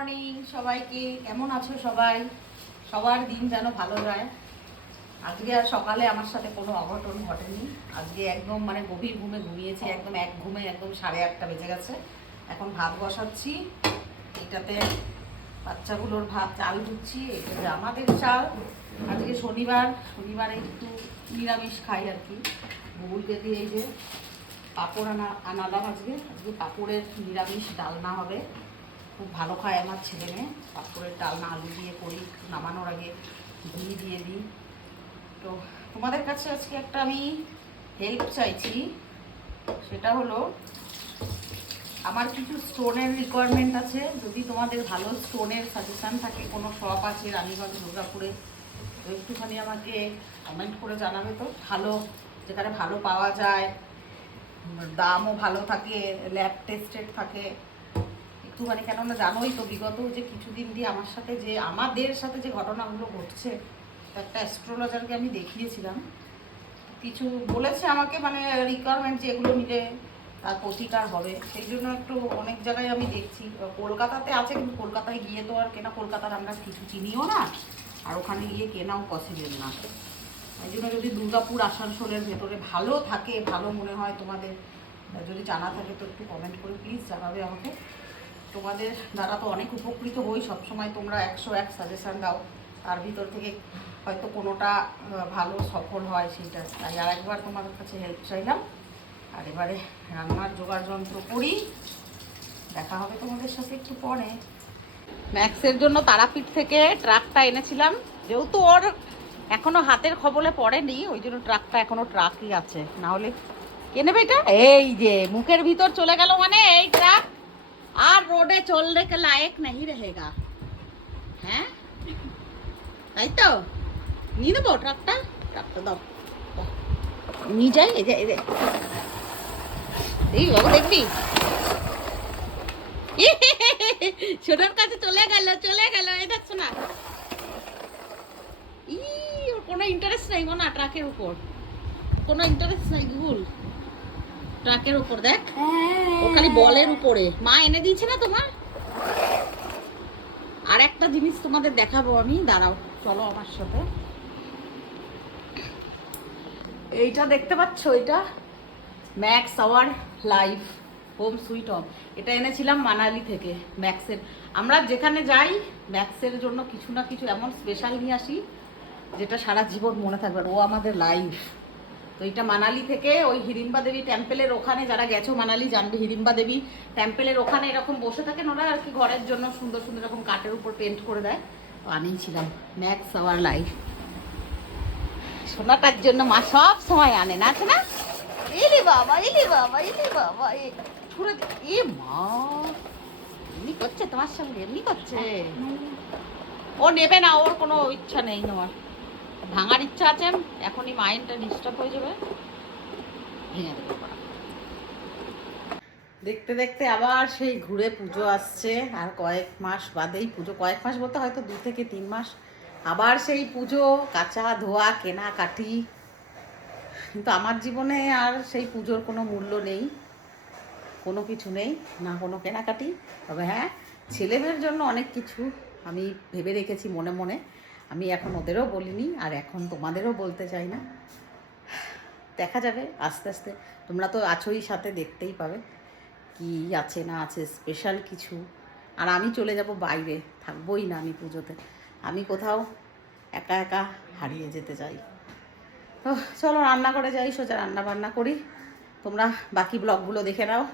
Morning সবাইকে। কেমন আছো সবাই? সবার দিন যেন ভালো যায়। আজকে আর সকালে আমার সাথে কোনো অঘটন ঘটেনি। আজকে একদম মানে গভীর ঘুমে ঘুমিয়েছি, একদম এক ঘুমে একদম 8:30 বেজে গেছে। এখন ভাত বসাচ্ছি, এটাতে বাচ্চাগুলোর ভাত চাল ধুচ্ছি। এটা যে আমাদের চাল। আজকে শনিবারে একটু নিরামিষ খাই আর কি। বুবুলকে দিয়ে এই যে পাঁপড় আনালাম। আজকে পাঁপড়ের নিরামিষ ডালনা হবে। খুব ভালো খায় আমার ছেলে মেয়ে। পাঁপড়ের ডালনা আলু দিয়ে করি, নামানোর আগে ঘি দিয়ে দিই। তো তোমাদের কাছে আজকে একটা আমি হেল্প চাইছি। সেটা হলো, আমার কিছু স্টোনের রিকোয়ারমেন্ট আছে। যদি তোমাদের ভালো স্টোনের সাজেশান থাকে, কোনো শপ আছে রানীগঞ্জ দুর্গাপুরে, তো একটুখানি আমাকে কমেন্ট করে জানাবে তো। ভালো, যেখানে ভালো পাওয়া যায়, দামও ভালো থাকে, ল্যাব টেস্টেড থাকে একটুখানি। কেননা জানোই তো বিগত যে কিছুদিন দিয়ে আমাদের সাথে যে ঘটনাগুলো ঘটছে, একটা অ্যাস্ট্রোলজারকে আমি দেখিয়েছিলাম, কিছু বলেছে আমাকে, মানে রিকোয়ারমেন্ট যে এগুলো নিলে তার প্রতিকার হবে। সেই জন্য একটু অনেক জায়গায় আমি দেখছি। কলকাতাতে আছে, কিন্তু কলকাতায় গিয়ে তো আর কেনা, কলকাতার আমরা কিছু চিনিও না, আর ওখানে গিয়ে কেনাও পসিবল না। এই জন্য যদি দুর্গাপুর আসানসোলের ভেতরে ভালো থাকে, ভালো মনে হয় তোমাদের, যদি জানা থাকে তো একটু কমেন্ট করে প্লিজ জানাবে আমাকে। তোমাদের দ্বারা তো অনেক উপকৃত হই সবসময়, তোমরা 101 সাজেশান দাও, তার ভিতর থেকে হয়তো কোনোটা ভালো সফল হয়, সেইটা তাই আর একবার তোমাদের কাছে হেল্প চাইলাম। আর এবারে রান্নার জোগাড় যন্ত্র করি, দেখা হবে তোমাদের সাথে একটু পরে। ম্যাক্সের জন্য তারাপীঠ থেকে ট্রাকটা এনেছিলাম, যেহেতু ওর এখনো হাতের খবলে পড়েনি, ওই জন্য ট্রাকটা এখনো ট্রাকই আছে। না হলে কে নেবে এটা? এই যে মুখের ভিতর চলে গেল, মানে এই ট্রাক আর রোডে চলনে কে লায়ক नहीं रहेगा। হ্যাঁ, তাই তো নিয়ে নেবো ট্রাকটা। ট্রাকটা দাও, নিয়ে যাই। এই যে এই বাবু দেখবি, ছোটার কাছে চলে গেল। এই দেখছো না, ওর কোনো ইন্টারেস্ট নাই না ট্রাকের উপর, কোনো ইন্টারেস্ট নাই ভুল ট্রাকের উপর। দেখ, ও খালি বলের উপরে। মা এনে দিয়েছে না তোমার? আর একটা জিনিস তোমাদের দেখাবো আমি, দাঁড়াও, চলো আমার সাথে। এইটা দেখতে পাচ্ছ, এটা max our life home sweet home. এটা এনেছিলাম মানালি থেকে ম্যাক্সের। আমরা যেখানে যাই ম্যাক্সের জন্য কিছু না কিছু এমন স্পেশাল নিয়ে আসি যেটা সারা জীবন মনে থাকবে। ও আমাদের লাইফ। তো এটা মানালি থেকে, ওই হিড়িম্বা দেবী টেম্পেলের ওখানে, যারা গেছো মানালি জানবে, হিড়িম্বা দেবী টেম্পেলের ওখানে এরকম বসে থাকেন ওরা আর কি, ঘরের জন্য সুন্দর সুন্দর এরকম কাঠের উপর পেন্ট করে দেয়। তো আনিয়েছিলাম ম্যাক্স আওয়ার লাইফ। সোনাটার জন্য মা সব সময় আনে না, আছে না? ইলি বাবা ছুড়ে এ মা, এমনি করছে তোমার সঙ্গে, এমনি করছে। ও নেবে না, ওর কোনো ইচ্ছা নেই নেওয়ার। ভাঙার ইচ্ছা আছে, এখনই মাইন্ডটা ডিস্টার্ব হয়ে যাবে, ভেঙে দেবে। দেখতে দেখতে আবার সেই ঘুরে পুজো আসছে। আর কয়েক মাস বাদেই পুজো, কয়েক মাস বলতে হয়তো 2 থেকে 3 মাস, আবার সেই পুজো, কাঁচা ধোয়া কেনাকাটি। কিন্তু আমার জীবনে আর সেই পুজোর কোনো মূল্য নেই, কোনো কিছু নেই, না কোনো কেনাকাটি। তবে হ্যাঁ, ছেলেমেয়ের জন্য অনেক কিছু আমি ভেবে রেখেছি মনে মনে। আমি এখন ওদেরও বলিনি, আর এখন তোমাদেরও বলতে চাই না। দেখা যাবে আস্তে আস্তে, তোমরা তো আছোই সাথে, দেখতেই পাবে কি আছে না আছে স্পেশাল কিছু। আর আমি চলে যাব বাইরে, থাকবোই না আমি পুজোতে। আমি কোথাও একা একা হারিয়ে যেতে চাই। তো চলো রান্না করে যাই, সোজা রান্না বান্না করি। তোমরা বাকি ব্লগগুলো দেখে নাও।